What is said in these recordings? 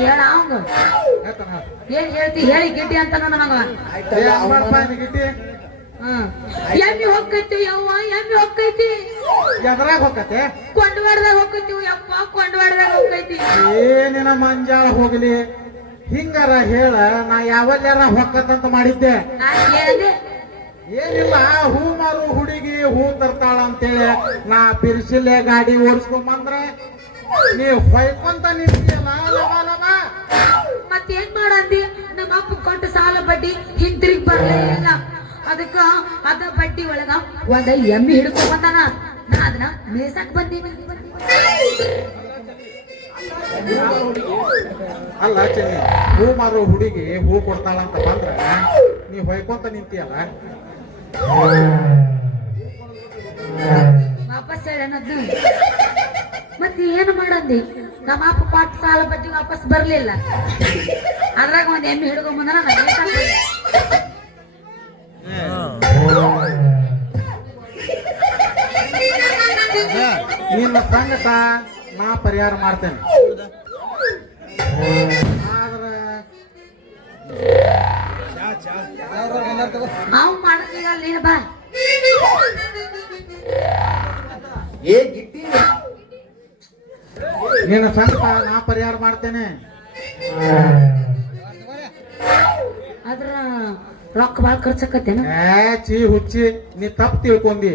ಹೇಳ ಅವಂಗ ಏನ್ ಹೇಳ್ತಿ ಹೇಳಿ ಗಿಡ್ಡಿ ಅಂತ ನನಗ ಎಮ್ಮಿ ಹೋಗ್ತೈತಿ ಯವ್ವ ಎಮ್ಮಿ ಹೋಗ್ತೈತಿ ಎದ್ರಾಗ ಹೋಗತ್ತೆ ಕೊಂಡವಾಡದಾಗ ಹೋಗ್ತೈತಿ ಯಪ್ಪ ಕೊಂಡವಾಡದಾಗ ಹೋಗ್ತೈತಿ ಏನಿನ ಮಂಜಾಳ ಹೋಗ್ಲಿ ಹಿಂಗಾರ ಹೇಳ ನಾ ಯಾವಲ್ಯಾರ ಹೊಕ್ಕತ್ತಂತ ಮಾಡಿದ್ದೆ ಏನಿಲ್ಲ ಹೂ ಮಾರು ಹುಡುಗಿ ಹೂ ತರ್ತಾಳ ಅಂತೇಳಿ ನಾ ಬಿರ್ಸಿಲೆ ಗಾಡಿ ಓಡಿಸ್ಕೊಂಬಂದ್ರೆ ನೀ ಹೊಯ್ಕೊಂತ ನಿಂತಿಯಲ್ಲ ಮತ್ತೇನ್ ಮಾಡಂದಿ ನಮ್ಮ ಅಪ್ಪ ಕೊಟ್ಟ ಸಾಲ ಬಡ್ಡಿ ಹಿಂತಿರುಗಿ ಬರ್ಲಿಲ್ಲ ಅದಕ್ಕ ಅದ ಬಡ್ಡಿ ಒಳಗ ಒಂದ ಎಮ್ಮಿ ಹಿಡ್ಕೊಂಡ್ ಬಂದಾನ ನಾ ಅದನ್ನ ಮೇಸಕ್ ಬಂದೀನಿ ಅಲ್ಲ ಚೆನ್ನಿ ಹೂ ಮಾರೋ ಹುಡುಗಿ ಹೂ ಕೊಡ್ತಾಳ ಅಂತ ಬಂದ್ರ ನೀ ಹೊಯ್ಕೊಂತ ನಿಂತಿಯಲ್ಲ ವಾಪಸ್ ಹೇಳನದ್ನ ಮತ್ತೆ ಏನು ಮಾಡಂದಿ ನಮ್ಮ ಅಪ್ಪ ಕೊಟ್ಟ ಸಾಲ ಬಡ್ಡಿ ವಾಪಸ್ ಬರ್ಲಿಲ್ಲ ಅದ್ರಾಗ ಒಂದ್ ಎಮ್ಮಿ ಹಿಡ್ಕೊಂಡ್ ಬಂದಾನ ನಾ ಮೇಸಕ್ ನಿನ್ನ ಸಂಗಟ ನಾ ಪರಿಹಾರ ಮಾಡ್ತೇನೆ ಆದ್ರೆ ನಾವು ಮಾಡಕ್ಕಿಲ್ಲ ನೀನು ಬಾ ನಿನ್ನ ಸಂಗಟ ನಾ ಪರಿಹಾರ ಮಾಡ್ತೇನೆ ಅದ್ರ ರೊಕ್ಕ ಬಾಳ ಖರ್ಚಕತ್ತೇನ ಚೀ ಹುಚ್ಚಿ ನೀ ತಪ್ಪು ತಿಳ್ಕೊಂಡಿ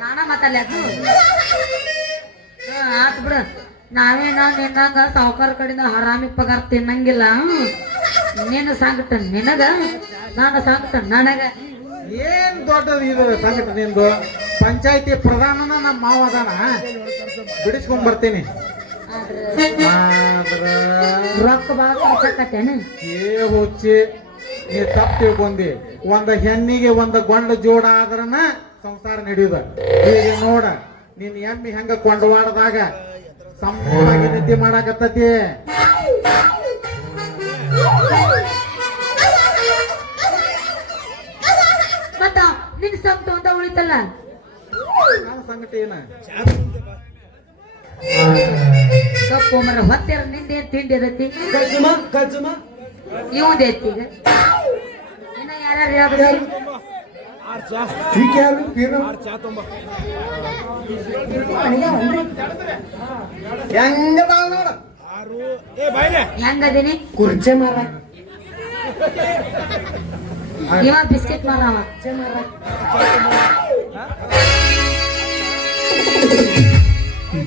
ನಾನ ಮಾತಾಡ್ಲ ಆತ್ ಬಿಡ ನಾವೇನ ನಿನ್ನಂಗ ಸಾವುಕಾರ ಕಡೆಯಿಂದ ಹರಾಮಿ ಪಗಾರ ತಿನ್ನಂಗಿಲ್ಲ ನೀನು ಸಂಕಟ ನಿನಗ ನಾನು ಸಂಕಟ ನನಗ ಏನ್ ದೊಡ್ಡದು ಇದು ಸಂಕಟ ನಿಂದು ಪಂಚಾಯತಿ ಪ್ರಧಾನನ ನಮ್ಮ ಮಾವ ಅದಾನ ಬಿಡಿಸ್ಕೊಂಡ್ ಬರ್ತೀನಿ ರೊಕ್ಕ ಬಾಳ ಖರ್ಚಕತ್ತೇನ ಹುಚ್ಚಿ ನೀ ತಪ್ಪು ತಿಳ್ಕೊಂಡಿ ಒಂದ ಹೆಣ್ಣಿಗೆ ಒಂದ ಗೊಂಡ ಜೋಡ ಆದ್ರನ ಸಂಸಾರ ನಡೆಯುದ ಈಗ ನೋಡ ನೀನ್ ಎಮ್ಮಿ ಹೆಂಗ ಕೊಂಡವಾಡದಾಗ ಸಂಪೂರ್ಣವಾಗಿ ನಿದ್ದೆ ಮಾಡಾಕತ್ತತಿ ಮತ್ತ ನಿನ್ ಸಂಕಟ ಅಂತ ಉಳಿತಲ್ಲ ನನ್ನ ಸಂಗಟ ಏನ ಕಪ್ಪು ಮರ ಹೊತ್ತೆರ ನಿಂದೆ ತಿಂಡಿ ಅದತಿ ಇವಂದೈತಿ ಈಗ ಇನ್ನ ಯಾರ್ಯಾರು ಹೇಳ್ಬೇಕು ಹೆಂಗದೀನಿ ಕುರ್ಚೆ ಮಾರ ಇವ ಬಿಸ್ಕೆಟ್ ಮಾರವ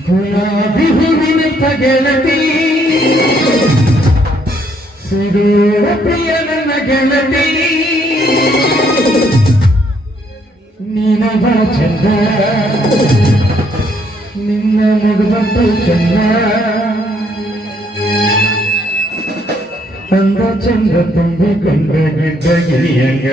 ಗುಲಾಬಿ ಹೂವಿನ ಗೆಳತಿ ಸಿರಿಯ ಪ್ರಿಯ ನನ್ನ ಗೆಳತಿ ನೀನಗ ಚಂದ ನಿನ್ನ ನಗುವಂತ ಚಂದ ಅಂದ ಚಂದ ತುಂಬಿ ಕಂಡ ಗಿಡ್ಡ ಗಿರಿಯಂಗ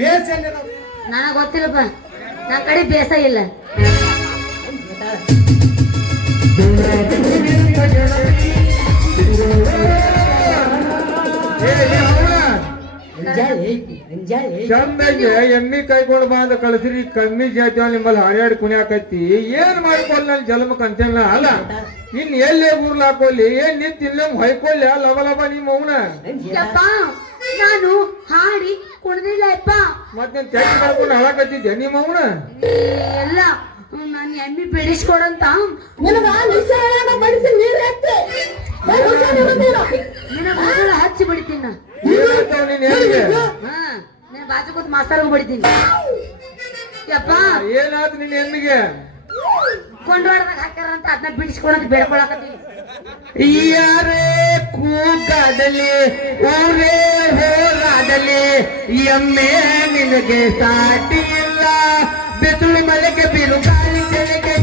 ಬೇಸ್ ಎಲ್ಲಿ ನನಗ್ ಗೊತ್ತಿಲ್ಲಪ್ಪ, ನನ್ ಕಡೆ ಬೇಸ ಇಲ್ಲ. ಚಂದಾಗಿ ಎಮ್ಮಿ ಕೈಕೊಂಡು ಬಂದ ಕಳಿಸ್ರಿ, ಕಮ್ಮಿ ಜಾತಿ ನಿಮ್ಮಲ್ಲಿ ಹಾಡ್ಯಾಡಿ ಕುಣಿಯಾಕತ್ತಿ. ಏನ್ ಮಾಡ್ಕೊಲ್ ನನ್ ಜನ್ಮಕ್ ಅಂತೇನ ಅಲ್ಲ, ಇನ್ ಎಲ್ಲೇ ಊರ್ಲ ಹಾಕೊಲ್ಲಿ, ಏನ್ ನಿಂತ ಇಲ್ಲೇ ಹೊಯ್ಕೊಲ್ಲ ಲವ ಲವ ನಿಮ್ಮ ಅವನ. ಯಪ್ಪ ನಾನು ಹಾಡಿ ಕುಡ್ದಿಲ್ಲ ಯಪ್ಪ. ಮತ್ತೆ ತೆಗಿ ಮಾಡ್ಕೊಂಡು ಹಾಳಾಕತ್ತಿದ್ದೆ ನಿಮ್ಮ ಅವನ. ಎಲ್ಲ ನಾನು ಎಮ್ಮಿ ಬಿಡಿಸ್ಕೊಡಂತ ನಿನಗ ಹಚ್ಚಿ ಬಿಡ್ತೀನಿ ನಾ. ನೀನ್ ಹೇಳಿಗೆ ಹಾ ನೀನ್ ಬಾಜು ಕೂತ್ ಮಾಸ್ತರ್ಗೂ ಬಿಡ್ತೀನಿ. ಯಪ್ಪ ಏನಾಯ್ತು ನಿನ್ ಎಮ್ಮಿಗೆ? ಕೊಂಡೋಡ್ದಾಗ ಹಾಕ್ಯಾರ ಅಂತ ಅದನ್ನ ಬಿಡಿಸ್ಕೊಳಕ್ ಬೇಡ್ಕೊಳಕತ್ತೀನಿ. ಯಾರೇ ಕೂಗಾಡಲಿ ಊರೇ ಹೋರಾಡಲಿ ಎಮ್ಮೆ ನಿನಗೆ ಸಾಟಿ ಇಲ್ಲ. ಬಿಸಿಲು ಮಳೆಗೆ ಬಿರುಗಾಳಿ ತೆರೆಗೆ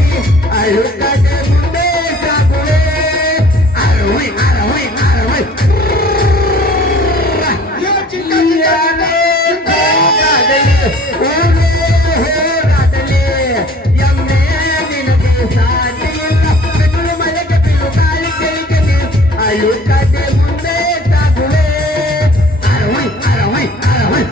ಅಳುತ್ತದೆ ಮುಂದೆ ಸಾಗುವೆ. ಅರವೈ ಅರವೈ ಅರವೈ ಯಾರೇ ಕೂಗಾಡಲಿ ಊರೇ ಹೋರಾಡಲಿ ಎಮ್ಮೆ ನಿನಗೆ ಸಾಟಿ ಇಲ್ಲ. ಬಿಸಿಲು ಮಳೆಗೆ ಬಿರುಗಾಳಿ ತೆರೆಗೆ ಅಳುತ್ತದೆ ಮುಂದೆ ಸಾಗುವೆ. ಅರವೈ ಅರವೈ ಅರವೈ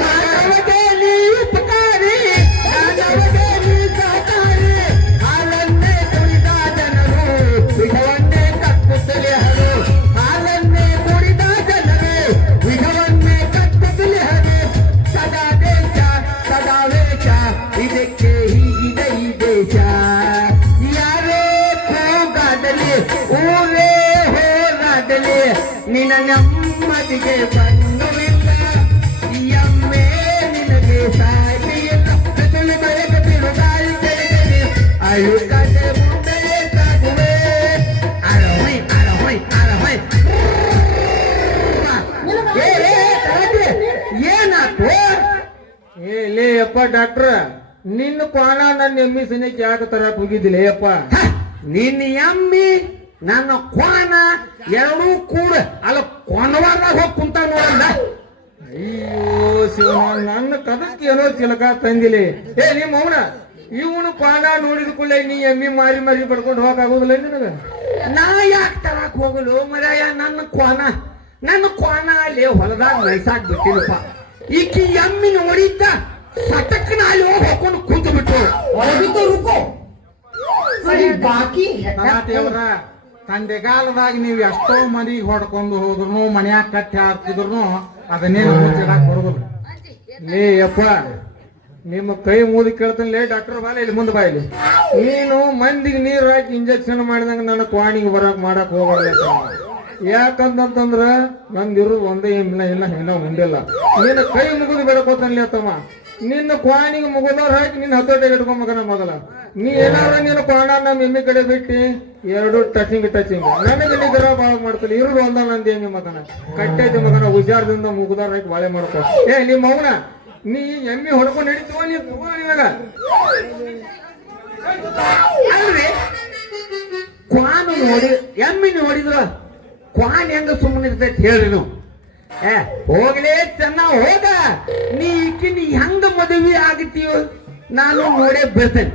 ಮಾನವದಲ್ಲಿ ಉಪಕಾರಿ ಮಾನವದಲ್ಲಿ ಸಹಕಾರಿ. ಹಾಲನ್ನೇ ಕುಡಿದ ಜನರು ವಿಷವನ್ನೇ ಕಕ್ಕುತ್ತಲೇ ಹರು. ಹಾಲನ್ನೇ ಕುಡಿದ ಜನರು ವಿಷವನ್ನೇ ಕಕ್ಕುತ್ತಲೇ ಹರು. ಸದಾ ದೇಶ ಸದಾ ವೇಷ ಇದಕ್ಕೆ ಹೀಗಿದೆ ಈ ದೇಶ. ಯಾರೇ ಕೂಗಾಡಲಿ ಊರೇ ಹೋರಾಡಲಿ ನಿನ್ನ ನೆಮ್ಮದಿಗೆ ಬಣ್ಣವಿಲ್ಲ. ಎಮ್ಮೆ ನಿನಗೆ ಸಾಟಿ ಇಲ್ಲ. ಬಿಸಿಲು ಮಳೆಗೆ ಬಿರುಗಾಳಿ ತೆರೆದರೆ ಅಳುತ್ತದೆ ಮುಂದೆ ಸಾಗುವೆ. ಅರವೈ ಅರವೈ ಅರವೈ ಏನಾಯ್ತು? ಲೇ ಅಪ್ಪ ಡಾಕ್ಟ್ರ, ನಿನ್ನ ಪಾನ ನನ್ನ ಎಮ್ಮಿ ಸನಿಯಕ್ಕೆ ಯಾಕೆ ತರಕ್ ಹೋಗಿದ್ದಿಲ್ಲ ಅಪ್ಪ? ನಿನ್ನ ಎಮ್ಮಿ ನನ್ನ ಕ್ವಾನ ಎರಡೂ ಕೂಡ ಅಲ್ಲ ಕೊನವಾರದಾಗ ಹೋಗಿ ಕುಂತ ನೋಡಲ್ಲ. ಅಯ್ಯೋ ಶಿವ, ನನ್ನ ಕದಕ್ಕೆ ಏನೋ ಚಿಲಕ ತಂದಿಲಿ. ನಿಮ್ಮ ಅವನ ಇವನು ಪಾನ ನೋಡಿದ ಕೂಡಲೇ ನೀ ಎಮ್ಮಿ ಮಾರಿ ಮಾರಿ ಪಡ್ಕೊಂಡು ಹೋಗಾಗೋದಿಲ್ಲ ನಿನಗ? ನಾ ಯಾಕೆ ತರಕ್ ಹೋಗಲು ಮರಾಯ? ನನ್ನ ಕ್ವಾನ ಅಲ್ಲಿ ಹೊಲದಾಗ ನೈಸಾಕ್ ಬಿಟ್ಟಿನಪ್ಪ. ಈಕಿ ಎಮ್ಮಿನ ಹೊಡಿತ ಸಟಕ್ನ ಅಲ್ಲಿ ಹೋಗಿ ಹಾಕೊಂಡು ಕುಂತು ಬಿಟ್ಟು ಬಾಕಿ ದೇವ್ರ ತಂದೆಗಾಲದಾಗ ನೀವು ಎಷ್ಟೋ ಮನಿಗೆ ಹೊಡ್ಕೊಂಡು ಹೋದ್ರು, ಮನ್ಯಾಗ ಕಟ್ಟಿ ಹಾಕ್ತಿದ್ರು ಅದನ್ನೇನು ಮುಚ್ಚಿಡಾಕ್ ಬರೋದಿಲ್ಲ. ಲೇ ಅಪ್ಪ, ನಿಮ್ಮ ಕೈ ಮುಗಿ ಕೇಳ್ತಾನೆ. ಲೇ ಡಾಕ್ಟರ್ ಬಾಲ ಇಲ್ಲಿ ಮುಂದೆ ಬಾ. ಇಲ್ಲಿ ನೀನು ಮಂದಿಗೆ ನೀರು ಹಾಕಿ ಇಂಜೆಕ್ಷನ್ ಮಾಡಿದಂಗ ನನ್ನ ಕ್ವಾಣಿಗೆ ಬರಕ್ ಮಾಡಕ್ ಹೋಗಲ್ಲ. ಯಾಕಂತಂದ್ರ ನಂದಿರು ಒಂದೇ ಇಲ್ಲ ಏನೋ ಮುಂದಿಲ್ಲ. ನಿನ್ನ ಕೈ ಮುಗಿದು ಬೆಳಕೋತಾನಲ್ಲಿ ಅತ್ತಮ್ಮ. ನಿನ್ನ ಕ್ವಾಣಿಗೆ ಮುಗಿದವ್ರು ಹಾಕಿ ನಿನ್ನ ಹತ್ತೋಟೆಗೆ ಇಟ್ಕೊಂಬಗನ ಮೊದಲ. ನೀ ಏನಾರ ನಿನ್ನ ಕ್ವಾಣ ನಮ್ಮ ಎಮ್ಮಿ ಕಡೆ ಬಿಟ್ಟು ಎರಡು ಟಚಿಂಗ್ ನನಗೆ ನಿಗ್ರ ಬಾಳ ಮಾಡ್ತೀನಿ. ಇರುದು ಒಂದ ನಂದಿ ಎಮ್ಮಿ ಮಗನ ಕಟ್ಟೈತಿ ಮಗನ, ಹುಷಾರದಿಂದ ಮುಗಿದವ್ರು ಹಾಕಿ ಬಾಳೆ ಮಾಡ್ಕೊ. ನಿಮ್ಮ ಮೌನ ನೀ ಎಮ್ಮಿ ಹೊಡ್ಕೊಂಡು ನಡೀತೀವ ನೀ ಇವಾಗ ಅಲ್ರಿ ಕ್ವಾನು ನೋಡಿ ಎಮ್ಮಿ ನೋಡಿದ್ರ ಕ್ವಾನ್ ಹೆಂಗ ಸುಮ್ಮನೆ ಇರ್ತೈತಿ ಹೇಳ್ರಿ ನೀವು? ಹೋಗ್ಲೇ ಚೆನ್ನ ಹೋಗ. ನೀ ಈಕಿನ ಹೆಂಗ ಮದುವೆ ಆಗತ್ತೀಯೋ ನಾನು ನೋಡೇ ಬರ್ತೇನೆ.